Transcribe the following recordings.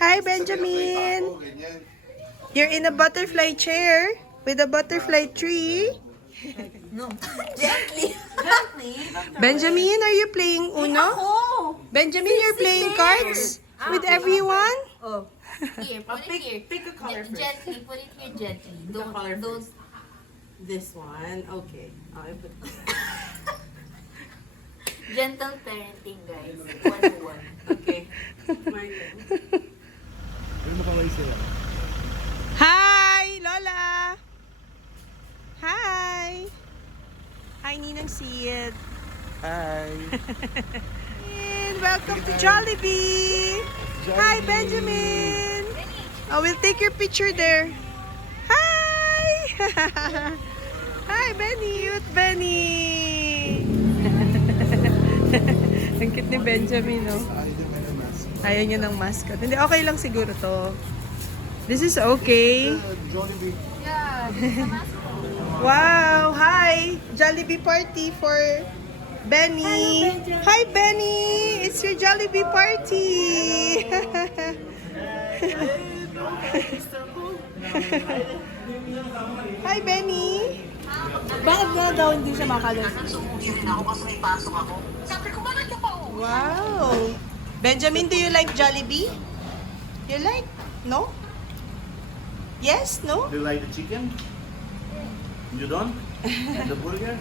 Hi, Benjamin. You're in a butterfly chair with a butterfly tree. No. Gently. Benjamin, are you playing Uno? Benjamin, you're playing cards with everyone? Oh. Here, put it here. Pick a color first. Gently, put it here gently. Don't, color don't. first. This one. Okay. I put Gentle parenting, guys. 101. Okay. Martin. Hi, Lola. Hi. Hi, Ninang Sid. Hi. And welcome to Jollibee. Hi, Benjamin. Oh, we'll take your picture there. Hi. Hi, Benny. Cute Benny. Ang cute ni Benjamin, no? Ayaw niya ng mascot. Hindi, okay lang siguro to. This is okay. Yeah. Wow! Hi! Jollibee party for Benny. Hi, Benny! It's your Jollibee party! Hi, Benny! Bakit nga daw hindi siya makalas? Wow! Benjamin, do you like Jollibee? You like? No? Yes? No? Do you like the chicken? You don't? And the burger?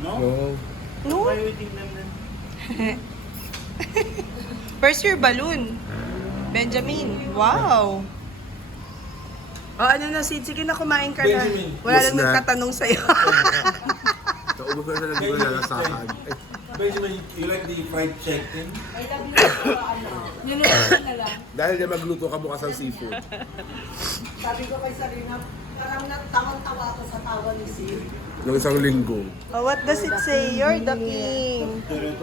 No? No? Why are you eating them then? Where's your balloon? Benjamin, wow! O ano na, Sid? Sige na, kumain ka na. Wala lang nagtatanong sa'yo. Naubos ko na lang yung lalasahan. Benjamin, you like the fried chicken? Dahil na magluto ka bukas ng seafood. Sabi ko kay Sarina, parang natawang-tawa ako sa tawa ni Sid. Noong isang linggo. Oh, what does it say? You're the king. Tingnan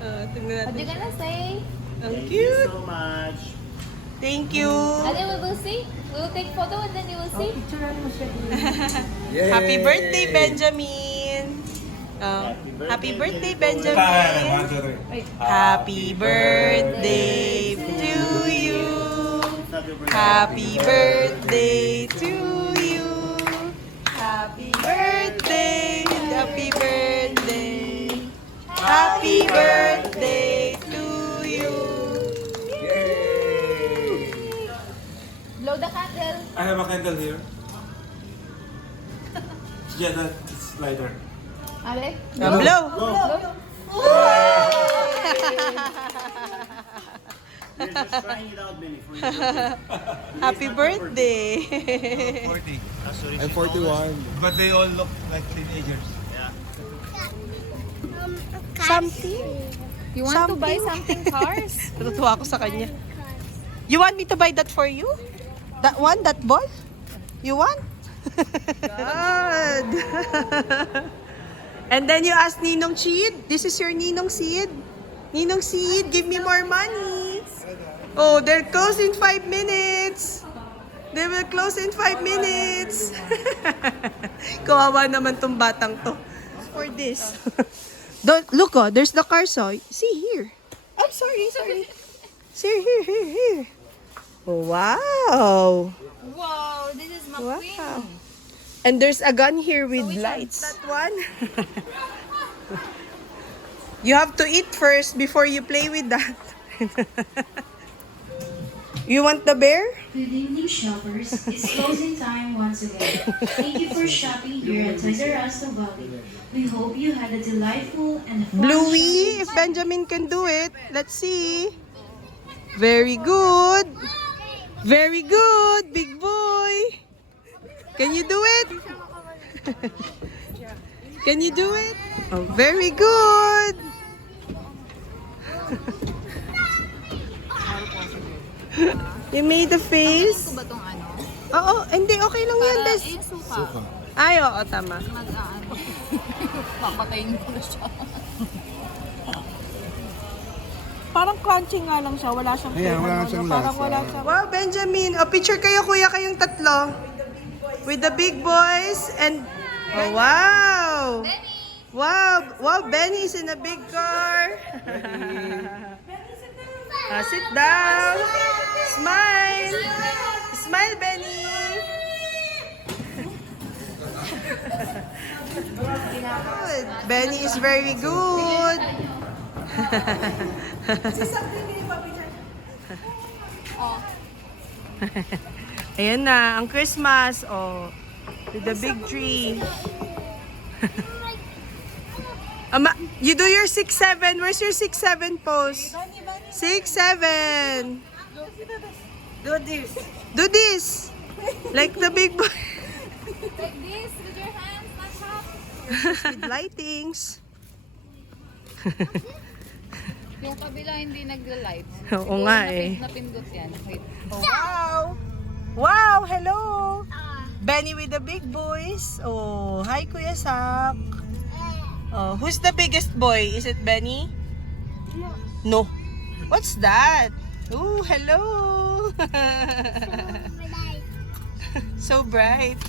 What natin. you gonna say? Ang Thank you cute. so much. Thank you. And then we will see. We will take photo and then you will see. Yay! Happy birthday, Benjamin. Oh, happy birthday, Benjamin. Happy birthday to you. Happy birthday to you. Happy birthday. Happy birthday. Happy birthday to you. Yay! Blow the candle. I have a candle here. Yeah, that's lighter. Alec? Blow. We're just trying it out, Benny, for you. Happy birthday. 40. Sorry, I'm 41. But they all look like teenagers. Yeah. Something. You want to buy something, cars? Natutuwa ako sa kanya. You want me to buy that for you? That one? That ball? You want? God. And then you ask Ninong Sid. This is your Ninong Sid. Ninong Sid, give me more money. Oh, they're close in 5 minutes. They will close in 5 minutes. Kawawa naman tong batang to. For this. Don't, look, oh, there's the car saw. See here. I'm sorry. See here. Oh, wow. Wow, this is McQueen. Wow. And there's a gun here with lights. That one. You have to eat first before you play with that. You want the bear? Good evening, shoppers. It's closing time once again. Thank you for shopping here at Toys R Us Valley. We hope you had a delightful and fun Bluey, if Benjamin can do it. Let's see. Very good. Very good, big boy. Can you do it? Can you do it? Oh, very good. You made the face. Ko ba tong ano? Oo, hindi, okay lang yan. Para Des. yung suka. Ay, oo, tama. Mag-ano. Papatayin ko na siya. Parang crunchy nga lang siya, wala siyang Ayan, wala ano, siyang parang lasa. wala siyang... Wow, Benjamin. O, picture kayo, kuya, kayong tatlo. With the big boys and... Oh, wow. Benny! Wow, wow, Benny's in a big car. Sit down. Smile. Smile, Benny. Good. Benny is very good. Ayan na, ang Christmas. Oh, with the big tree. You do your 6-7. Where's your 6-7 pose? 6-7. Do this. Do this. Like the big boy. Like this, with your hands, not up. With lightings. Yung kabila hindi nagla-light. Oo nga eh. Napindot yan. Wait. Oh, wow. Wow, hello. Benny with the big boys. Oh, hi Kuya Sak. Oh, who's the biggest boy? Is it Benny? No. What's that? Oh, hello. So bright.